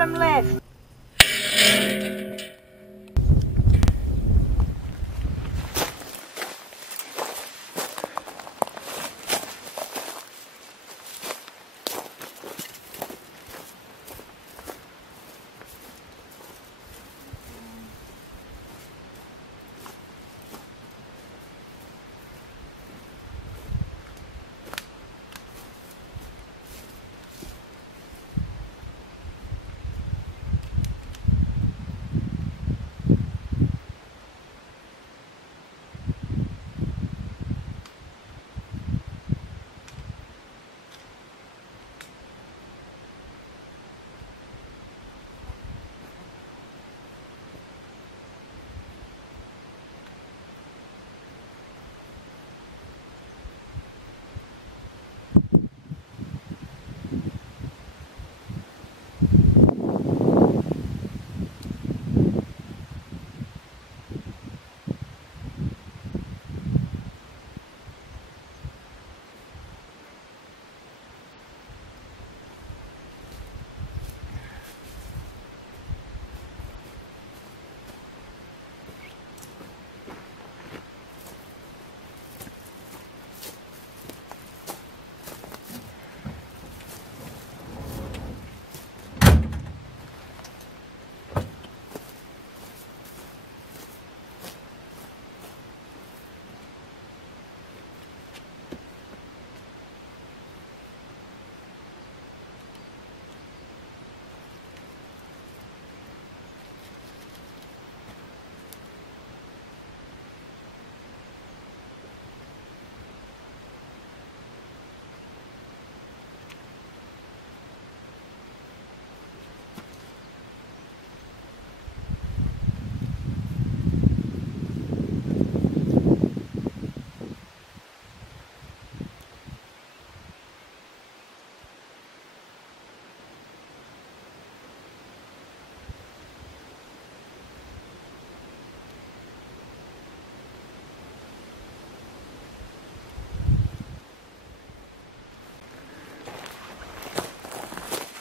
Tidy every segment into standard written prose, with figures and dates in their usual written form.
bottom left.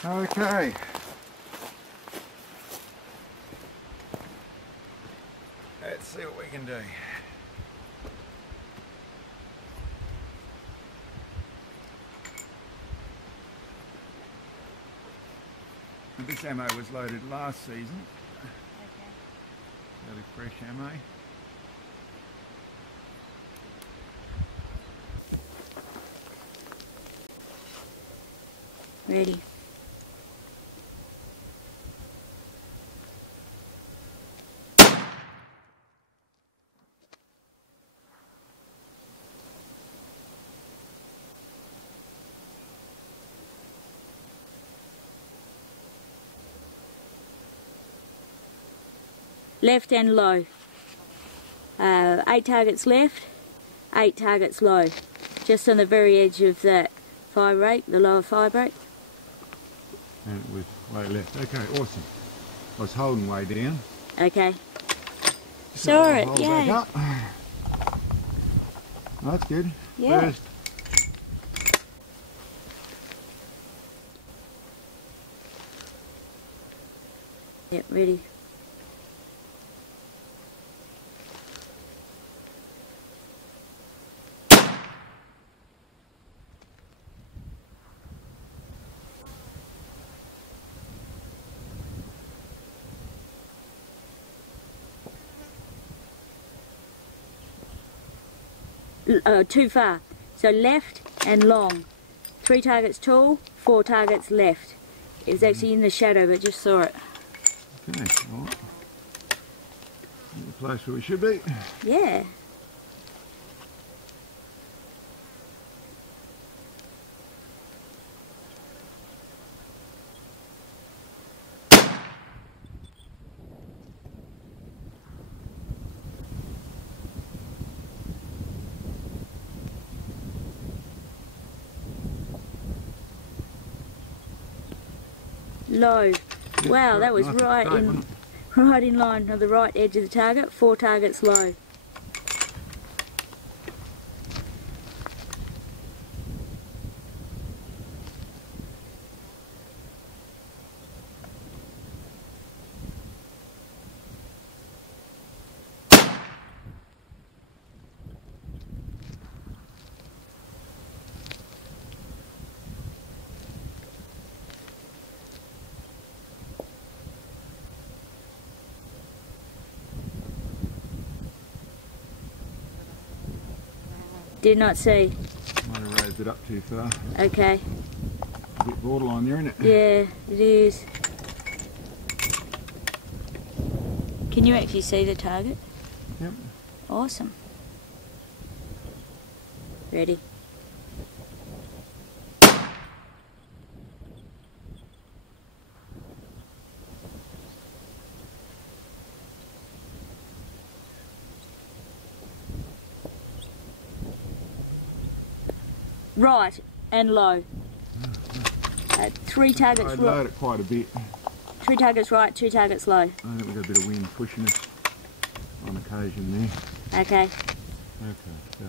Okay. Let's see what we can do. This ammo was loaded last season. Okay. Really fresh ammo. Ready. Left and low. 8 targets left, 8 targets low. Just on the very edge of that fire break, the lower fire break. And with way left. Okay, awesome. I was holding way down. Okay. So Saw I'll it, hold yay. back up. Oh, that's good. Yeah. First. Yep, ready. Too far. So left and long. 3 targets tall, 4 targets left. It was actually in the shadow, but just saw it. Okay, all right. In the place where we should be. Yeah. Low. Wow, that was right in line on the right edge of the target. 4 targets low. Did not see. Might have raised it up too far. Okay. A bit borderline there, isn't it? Yeah, it is. Can you actually see the target? Yep. Awesome. Ready? Right and low. 3 targets I'd right. load it quite a bit. 3 targets right, 2 targets low. I think we've got a bit of wind pushing us on occasion there. Okay. Okay, so.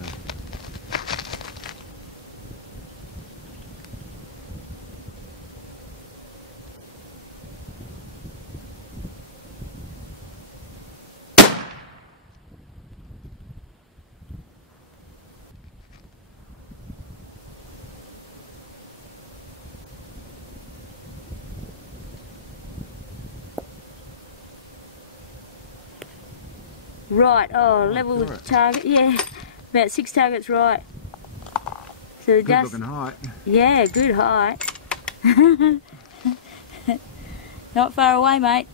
Right, oh, level right. target, yeah, about 6 targets right. So the Good dust, looking height. yeah, good height. Not far away, mate.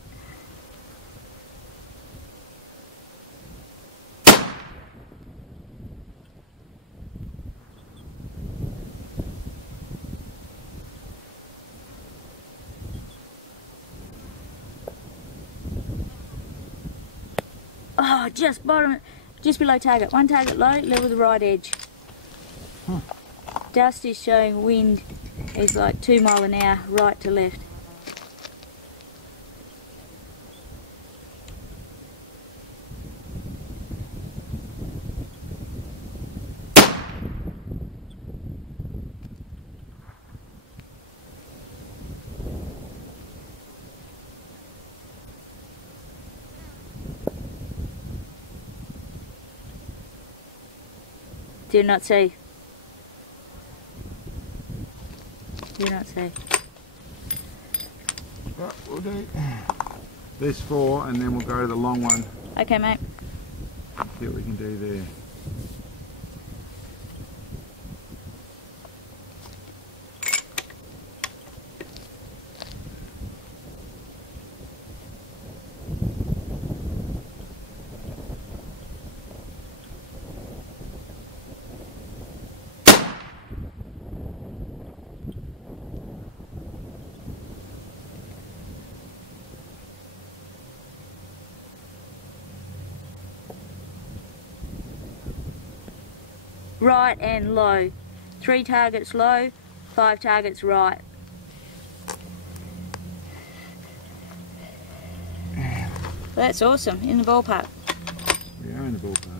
Oh, just bottom, just below target. 1 target low, level the right edge. Dust is showing wind is like 2 miles an hour, right to left. Do not see. Do not see. Right, we'll do this 4 and then we'll go to the long one. Okay, mate. See what we can do there. Right and low. 3 targets low, 5 targets right. That's awesome, in the ballpark. We are in the ballpark.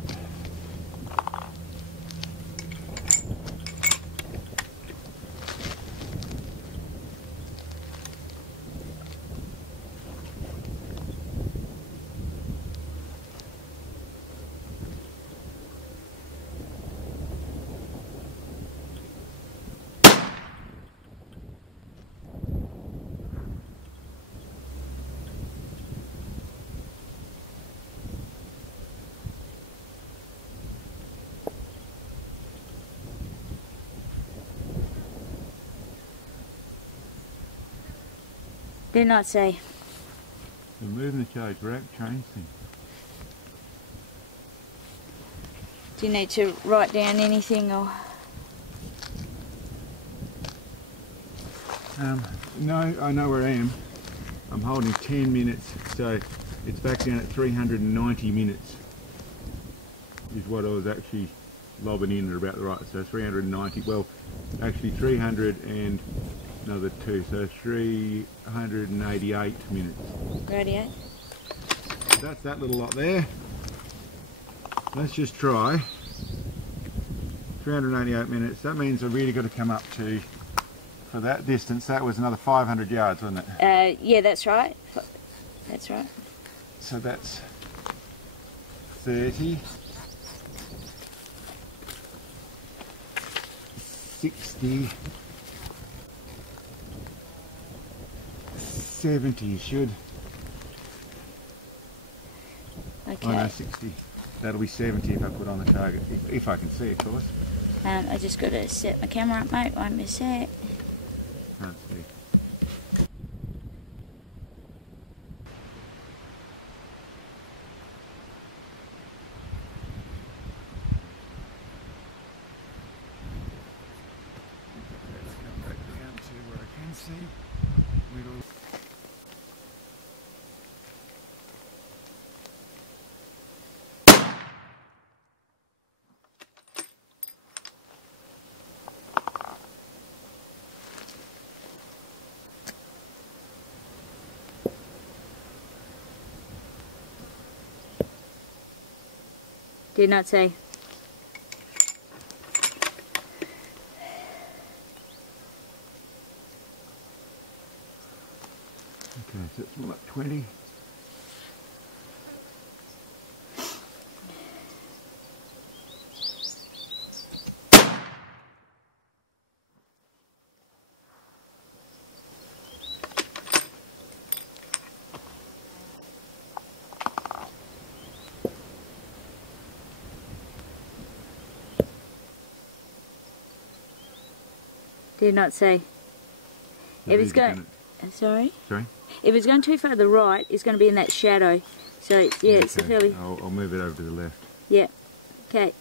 Did not see. We're moving the charge rack, change thing. Do you need to write down anything or? No, I know where I am. I'm holding 10 minutes, so it's back down at 390 minutes is what I was actually lobbing in at about the right. So 390, well, actually 300 and another 2, so 388 minutes. 38. That's that little lot there. Let's just try 388 minutes. That means I've really got to come up to, for that distance, that was another 500 yards, wasn't it? Yeah, that's right. That's right. So that's 30, 60, 70 should. Okay. Oh no, 60. That'll be 70 if I put on the target, if I can see, of course. I just got to set my camera up, mate. Won't miss that. Can't see. Let's come back down to where I can see. Did not see. Okay, so it's more like 20. Did not see. If it's going, sorry. Sorry. If it's going too far to the right, it's going to be in that shadow. So it's, yeah, it's a fairly. I'll move it over to the left. Yeah. Okay.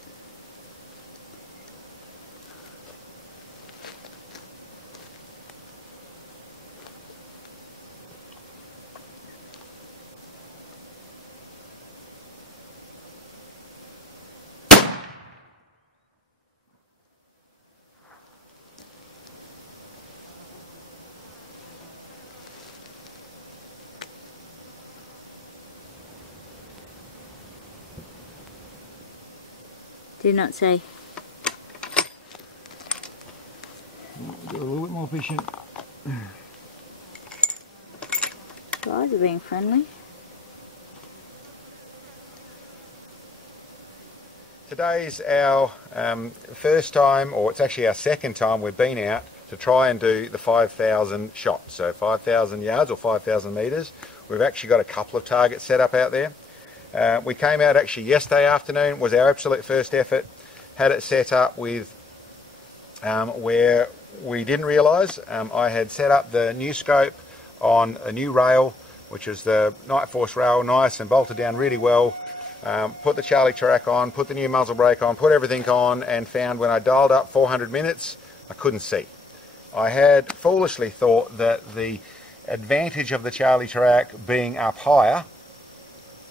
Did not see. Do a little bit more fishing. Flies are being friendly. Today's our first time, or it's actually our second time we've been out to try and do the 5,000 shot. So 5,000 yards or 5,000 metres. We've actually got a couple of targets set up out there. We came out actually yesterday afternoon, was our absolute first effort. Had it set up with where we didn't realise. I had set up the new scope on a new rail, which is the Night Force rail, nice and bolted down really well. Put the Charlie track on, put the new muzzle brake on, put everything on, and found when I dialed up 400 minutes, I couldn't see. I had foolishly thought that the advantage of the Charlie track being up higher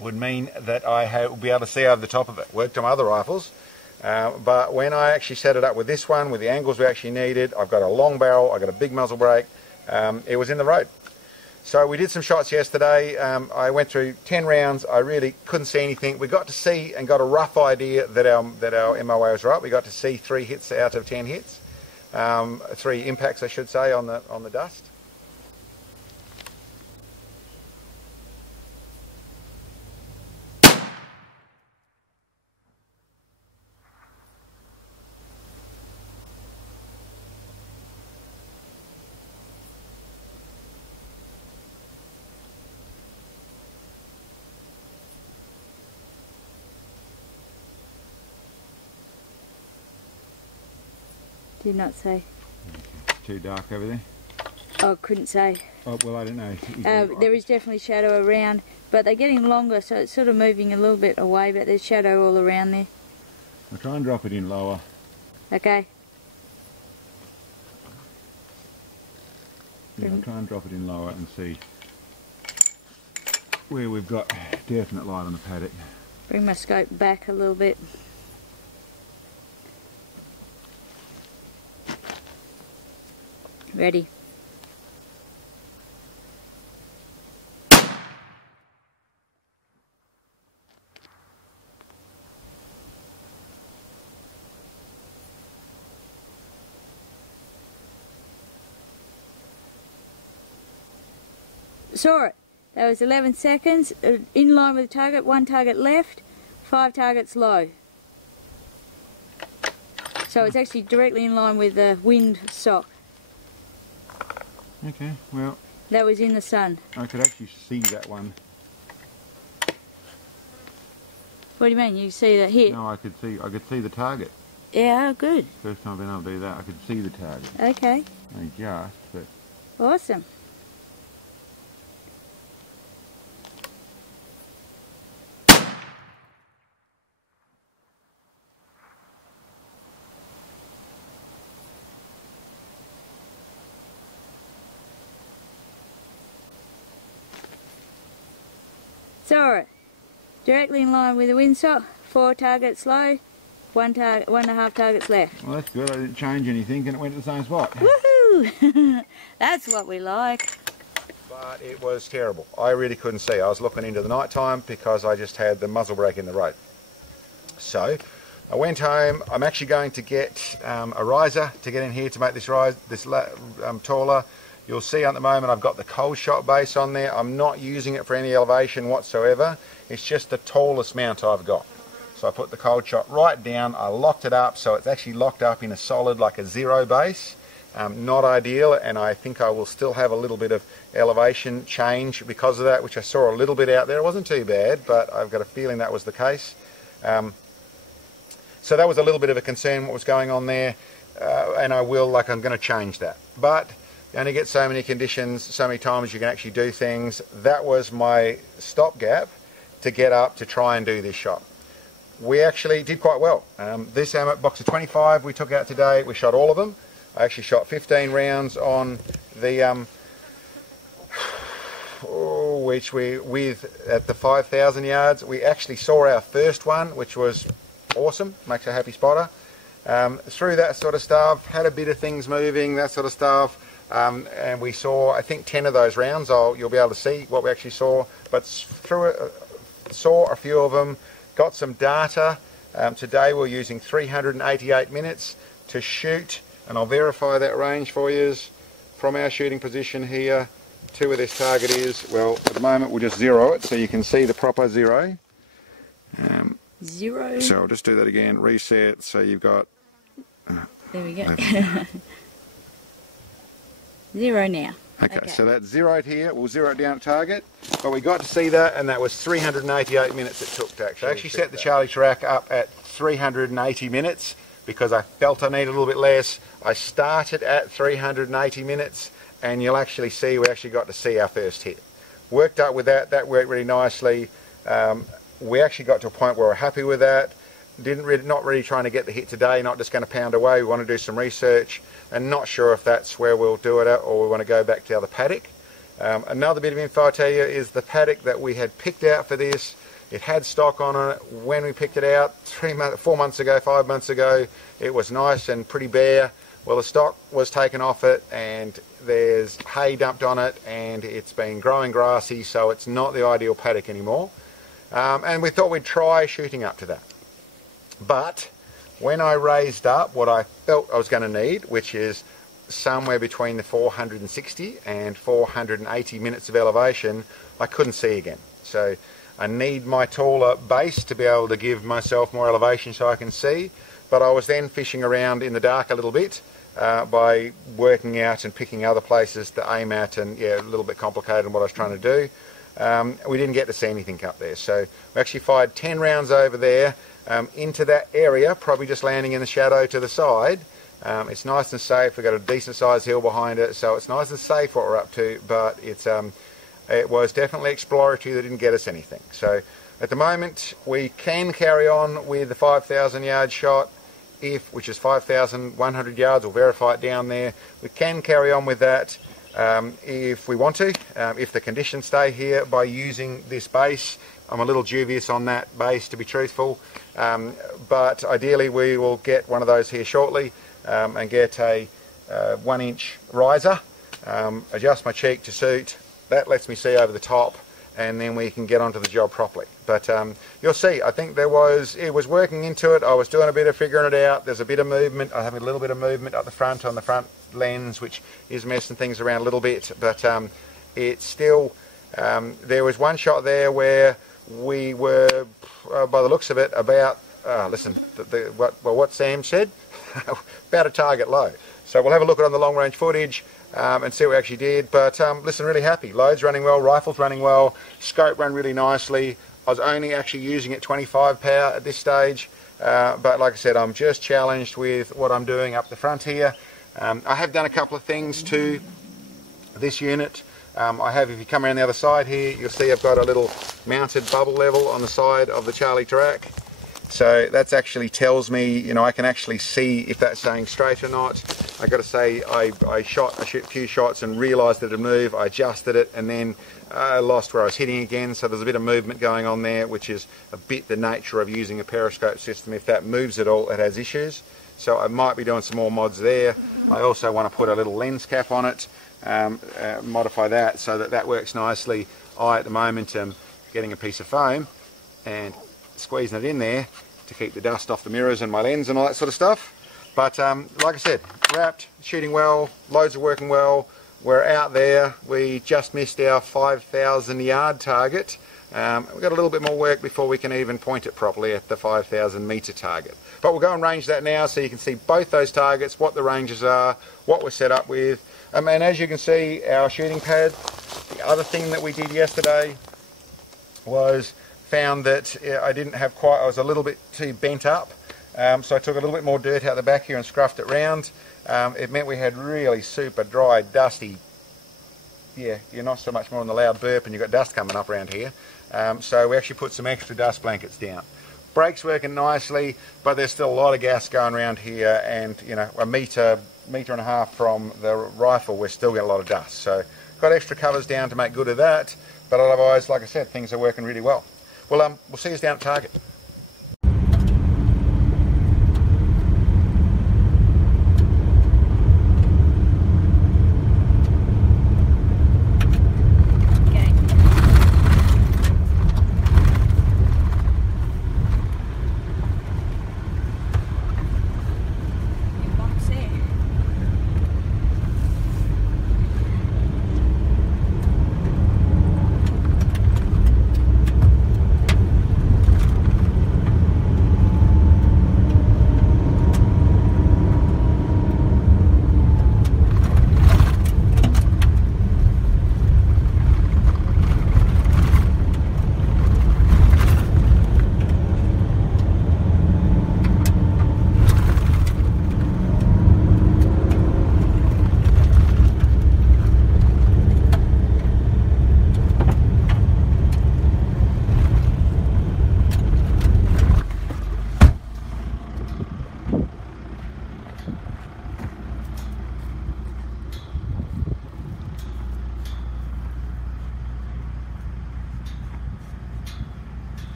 would mean that I would be able to see over the top of it. Worked on other rifles, but when I actually set it up with this one, with the angles we actually needed, I've got a long barrel, I've got a big muzzle brake, it was in the road. So we did some shots yesterday. I went through 10 rounds. I really couldn't see anything. We got to see and got a rough idea that our MOA was right. We got to see 3 hits out of 10 hits, 3 impacts I should say on the dust. Did not say. Too dark over there? Oh, couldn't say. Oh, well, I don't know. There is definitely shadow around, but they're getting longer, so it's sort of moving a little bit away, but there's shadow all around there. I'll try and drop it in lower. Okay. Yeah, I'll try and drop it in lower and see where we've got definite light on the paddock. Bring my scope back a little bit. Ready. Saw it. That was 11 seconds, in line with the target, 1 target left, 5 targets low. So it's actually directly in line with the wind sock. Okay, well... That was in the sun. I could actually see that one. What do you mean? You see that hit? No, I could see the target. Yeah, good. First time I've been able to do that. I could see the target. Okay. Only just, but Awesome. Saw it. Directly in line with the windsock. 4 targets low, 1.5 targets left. well, that's good. I didn't change anything and it went to the same spot. Woohoo! That's what we like. But it was terrible. I really couldn't see. I was looking into the night time because I just had the muzzle brake in the road. So I went home. I'm actually going to get a riser to get in here to make this taller. You'll see at the moment I've got the cold shot base on there. I'm not using it for any elevation whatsoever. It's just the tallest mount I've got. So I put the cold shot right down. I locked it up so it's actually locked up in a solid like a 0 base. Not ideal, and I think I will still have a little bit of elevation change because of that, which I saw a little bit out there. It wasn't too bad, but I've got a feeling that was the case. So that was a little bit of a concern what was going on there, and I'm going to change that. But you only get so many conditions, so many times you can actually do things. That was my stopgap to get up to try and do this shot. We actually did quite well. This ammo box of 25 we took out today, we shot all of them. I actually shot 15 rounds on the at the 5,000 yards. We actually saw our first one, which was awesome, makes a happy spotter. Through that sort of stuff, had a bit of things moving, that sort of stuff, and we saw, I think, 10 of those rounds. You'll be able to see what we actually saw, but through it, saw a few of them, got some data. Today we're using 388 minutes to shoot, and I'll verify that range for you from our shooting position here to where this target is. Well, at the moment we'll just zero it so you can see the proper 0. 0. So I'll just do that again, reset, so you've got... There we go. 0 now. Okay, so that's zeroed here. We'll zero it down at target. But we got to see that, and that was 388 minutes it took to actually. I actually set the Charlie track up at 380 minutes because I felt I needed a little bit less. I started at 380 minutes, and you'll actually see we actually got to see our first hit. Worked up with that. That worked really nicely. We actually got to a point where we're happy with that. Not really trying to get the hit today, not just going to pound away. We want to do some research, and not sure if that's where we'll do it at, or we want to go back to the other paddock. Another bit of info I'll tell you is the paddock that we had picked out for this. It had stock on it when we picked it out 4 months ago, 5 months ago. It was nice and pretty bare. Well, the stock was taken off it, and there's hay dumped on it, and it's been growing grassy, so it's not the ideal paddock anymore. And we thought we'd try shooting up to that. But when I raised up what I felt I was going to need, which is somewhere between the 460 and 480 minutes of elevation, I couldn't see again. So I need my taller base to be able to give myself more elevation so I can see. But I was then fishing around in the dark a little bit by working out and picking other places to aim at, and yeah, a little bit complicated in what I was trying to do. We didn't get to see anything up there. So we actually fired 10 rounds over there into that area, probably just landing in the shadow to the side. It's nice and safe. We've got a decent sized hill behind it, so it's nice and safe what we're up to, but it was definitely exploratory that didn't get us anything. So at the moment we can carry on with the 5,000 yard shot, which is 5,100 yards. We'll verify it down there. We can carry on with that if we want to, if the conditions stay here, by using this base. I'm a little dubious on that base, to be truthful, but ideally we will get one of those here shortly and get a 1-inch riser, adjust my cheek to suit. That lets me see over the top, and then we can get onto the job properly. But you'll see, I think it was working into it. I was doing a bit of figuring it out. There's a bit of movement. I have a little bit of movement up the front on the front lens, which is messing things around a little bit, but it's still, there was one shot there where we were, by the looks of it, about, listen, what Sam said, about a target low. So we'll have a look at it on the long range footage and see what we actually did. But listen, really happy. Load's running well, rifle's running well, scope ran really nicely. I was only actually using it 25 power at this stage. but like I said, I'm just challenged with what I'm doing up the front here. I have done a couple of things to this unit. I have, if you come around the other side here, you'll see I've got a little mounted bubble level on the side of the Charlie track. So that actually tells me, you know, I can actually see if that's staying straight or not. I got to say, I shot a few shots and realised that it would move. I adjusted it and then I lost where I was hitting again. So there's a bit of movement going on there, which is a bit the nature of using a periscope system. If that moves at all, it has issues. So I might be doing some more mods there. I also want to put a little lens cap on it, modify that so that that works nicely. I at the moment am getting a piece of foam and squeezing it in there to keep the dust off the mirrors and my lens and all that sort of stuff. But like I said, wrapped, shooting well, loads are working well. We're out there. We just missed our 5,000 yard target. We've got a little bit more work before we can even point it properly at the 5,000 metre target. But we'll go and range that now so you can see both those targets, what the ranges are, what we're set up with. And as you can see, our shooting pad, the other thing that we did yesterday was found that I didn't have quite, I was a little bit too bent up. So I took a little bit more dirt out the back here and scruffed it round. It meant we had really super dry, dusty, yeah, you're not so much more on the loud burp and you've got dust coming up around here. So we actually put some extra dust blankets down. Brake's working nicely, but there's still a lot of gas going around here, and you know, a metre and a half from the rifle we're still getting a lot of dust. So got extra covers down to make good of that, but otherwise, like I said, things are working really well. Well, we'll see you down at target.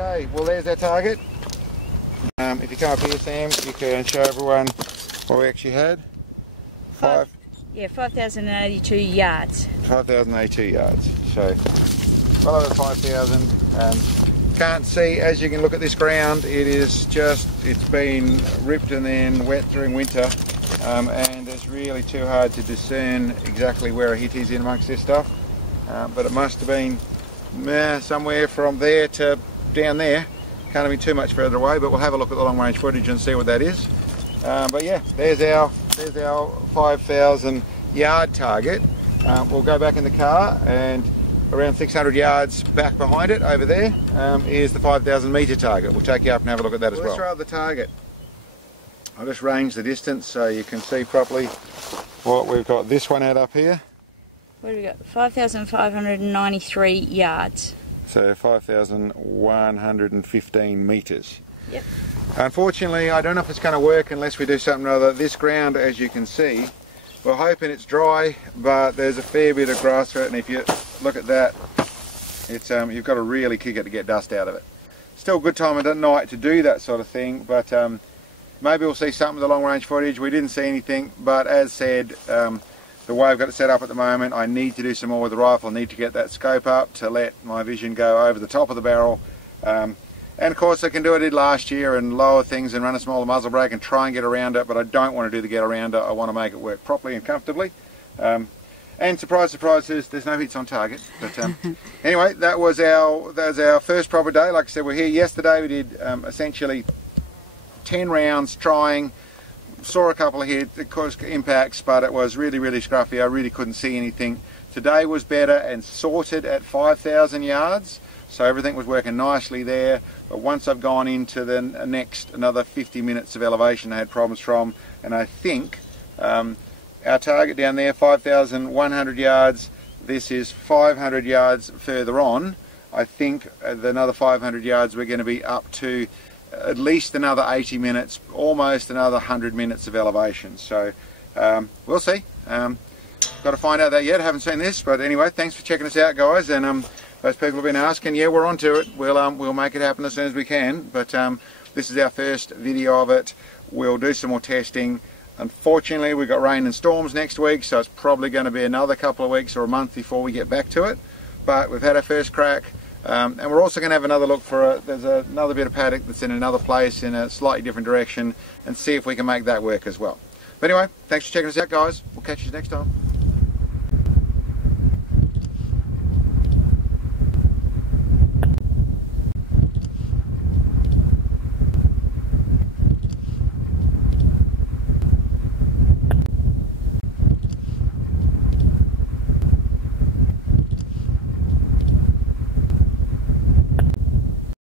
Okay, well there's our target. If you come up here, Sam, you can show everyone what we actually had. 5,082 yards. 5,082 yards. So well over 5,000. Can't see, as you can look at this ground, it is just, it's been ripped and then wet during winter, and it's really too hard to discern exactly where a hit is in amongst this stuff. But it must have been somewhere from there to down there. Can't have been too much further away, but we'll have a look at the long range footage and see what that is. But yeah, there's our 5,000 yard target. We'll go back in the car, and around 600 yards back behind it over there is the 5,000 metre target. We'll take you up and have a look at that as well. Let's try the target. I'll just range the distance so you can see properly what we've got. This one out up here. What do we got? 5,593 yards. So 5,115 metres. Yep. Unfortunately, I don't know if it's going to work unless we do something or other. This ground, as you can see, we're hoping it's dry, but there's a fair bit of grass through it, and if you look at that, it's you've got to really kick it to get dust out of it. Still a good time of the night to do that sort of thing, but maybe we'll see something with the long range footage. We didn't see anything, but as said, the way I've got it set up at the moment, I need to do some more with the rifle. I need to get that scope up to let my vision go over the top of the barrel. And of course I can do what I did last year and lower things and run a smaller muzzle brake and try and get around it, but I don't want to do the get around it. I want to make it work properly and comfortably. And surprise, surprise, there's no hits on target. But anyway, that was our first proper day. Like I said, we're here yesterday. We did essentially 10 rounds trying. Saw a couple of hits, of course, impacts, but it was really, really scruffy. I really couldn't see anything. Today was better and sorted at 5,000 yards, so everything was working nicely there. But once I've gone into the next another 50 minutes of elevation, I had problems from, and I think our target down there, 5,100 yards. This is 500 yards further on. I think another 500 yards we're going to be up to at least another 80 minutes, almost another 100 minutes of elevation. So we'll see. Got to find out that yet. I haven't seen this, but anyway, thanks for checking us out, guys. And those people have been asking. Yeah, we're onto it. We'll make it happen as soon as we can. But this is our first video of it. We'll do some more testing. Unfortunately, we've got rain and storms next week, so it's probably going to be another couple of weeks or a month before we get back to it. But we've had our first crack. And we're also going to have another look for there's another bit of paddock that's in another place in a slightly different direction, and see if we can make that work as well. But anyway, thanks for checking us out, guys. We'll catch you next time.